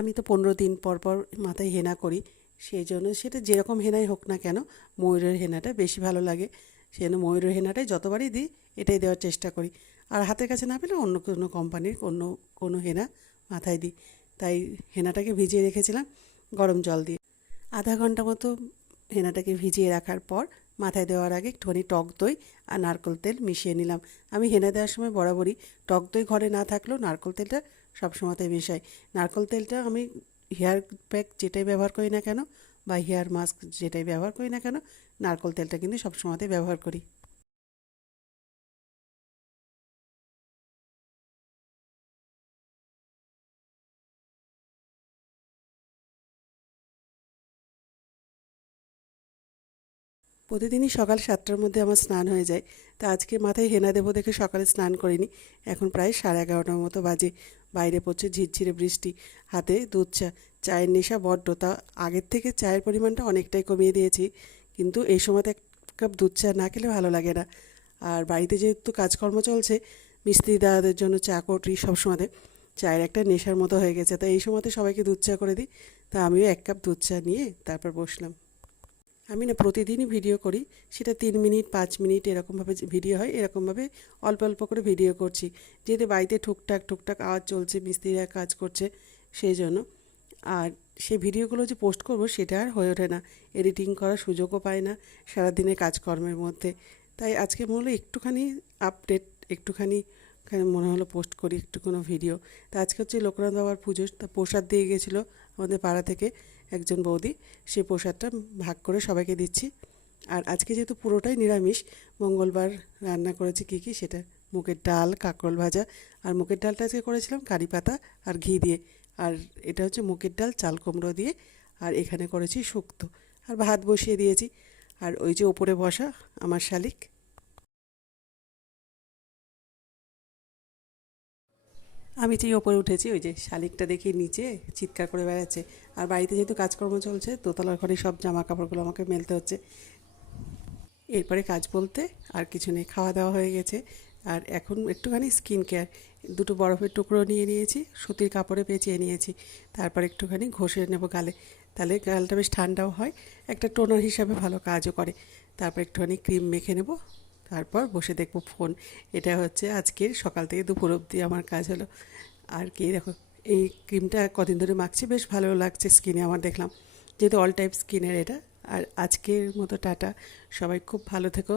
আমি তো 15 দিন পর পর মাথায় হেনা করি, সেই জন্য সেটা যেরকম হেনাই হোক না কেন ময়ূরের হেনাটা বেশি ভালো লাগে। সেই জন্য ময়ূরের হেনাটাই যতবারই দিই এটাই দেওয়ার চেষ্টা করি। আর হাতের কাছে না পেলে অন্য কোনো কোম্পানির কোনো হেনা মাথায় দিই। তাই হেনাটাকে ভিজিয়ে রেখেছিলাম গরম জল দিয়ে। আধা ঘন্টা মতো হেনাটাকে ভিজিয়ে রাখার পর মাথায় দেওয়ার আগে একটুখানি টক দই আর নারকেল তেল মিশিয়ে নিলাম। আমি হেনা দেওয়ার সময় বরাবরই টক দই ঘরে না থাকলেও নারকেল তেলটা সবসময়তে মেশাই। নারকেল তেলটা আমি হেয়ার প্যাক যেটাই ব্যবহার করি না কেন বা হেয়ার মাস্ক যেটাই ব্যবহার করি না কেন, নারকেল তেলটা কিন্তু সবসময়তে ব্যবহার করি। প্রতিদিনই সকাল 7টার মধ্যে আমার স্নান হয়ে যায়। তা আজকে মাথায় হেনা দেবো দেখে সকালে স্নান করিনি। এখন প্রায় 11:30টার মতো বাজে। বাইরে পড়ছে ঝিরঝিরে বৃষ্টি, হাতে দুধ চা। চায়ের নেশা বড্ড, তা আগের থেকে চায়ের পরিমাণটা অনেকটাই কমিয়ে দিয়েছি, কিন্তু এই সময়তে এক কাপ দুধ চা না খেলে ভালো লাগে না। আর বাড়িতে যেহেতু কাজকর্ম চলছে, মিস্ত্রি দাদাদের জন্য চা করি সবসময়তে, চায়ের একটা নেশার মতো হয়ে গেছে। তাই এই সময়তে সবাইকে দুধ চা করে দিই। তা আমিও এক কাপ দুধ চা নিয়ে তারপর বসলাম। আমি না প্রতিদিনই ভিডিও করি, সেটা 3 মিনিট 5 মিনিট এরকমভাবে ভিডিও হয়, এরকমভাবে অল্প অল্প করে ভিডিও করছি। যেহেতু বাড়িতে টুকটাক টুকটাক আওয়াজ চলছে, মিস্ত্রিরা কাজ করছে, সেই জন্য। আর সেই ভিডিওগুলো যে পোস্ট করব সেটা আর হয়ে ওঠে না, এডিটিং করার সুযোগও পাই না সারাদিনের কাজকর্মের মধ্যে। তাই আজকে মনে হলো একটুখানি আপডেট, একটুখানি মনে হলো পোস্ট করি একটু কোনো ভিডিও। তা আজকে হচ্ছে লোকনাথ বাবার পুজো, তা প্রসাদ দিয়ে গেছিলো আমাদের পাড়া থেকে একজন বৌদি। সেই প্রসাদটা ভাগ করে সবাইকে দিচ্ছি। আর আজকে যেহেতু পুরোটাই নিরামিষ, মঙ্গলবার রান্না করেছি কী কী সেটা, মুগের ডাল, কাঁকরোল ভাজা। আর মুগের ডালটা আজকে করেছিলাম কারি পাতা আর ঘি দিয়ে। আর এটা হচ্ছে মুগের ডাল চাল কুমড়ো দিয়ে। আর এখানে করেছি শুক্তো। আর ভাত বসিয়ে দিয়েছি। আর ওই যে ওপরে বসা আমার শালিক, আমি যেই ওপরে উঠেছি ওই যে শালিকটা দেখি নিচে চিৎকার করে বেড়াচ্ছে। আর বাড়িতে যেহেতু কাজকর্ম চলছে, দোতলার ঘরে সব জামা কাপড়গুলো আমাকে মেলতে হচ্ছে। এরপরে কাজ বলতে আর কিছু নেই, খাওয়া দাওয়া হয়ে গেছে। আর এখন একটুখানি স্কিন কেয়ার, দুটো বরফের টুকরো নিয়ে নিয়েছি, সুতির কাপড়ে পেঁচিয়ে নিয়েছি। তারপর একটুখানি ঘষে নেব গালে, তাহলে গালটা বেশ ঠান্ডাও হয়, একটা টোনার হিসাবে ভালো কাজও করে। তারপর একটুখানি ক্রিম মেখে নেব, তারপর বসে দেখব ফোন। এটা হচ্ছে আজকের সকাল থেকে দুপুর অবধি আমার কাজ হলো। আর কি দেখো, এই ক্রিমটা কদিন ধরে মাখছি, বেশ ভালো লাগছে স্কিনে আমার, দেখলাম যেহেতু অল টাইপ স্কিনের এটা। আর আজকের মতো টাটা, সবাই খুব ভালো থেকো।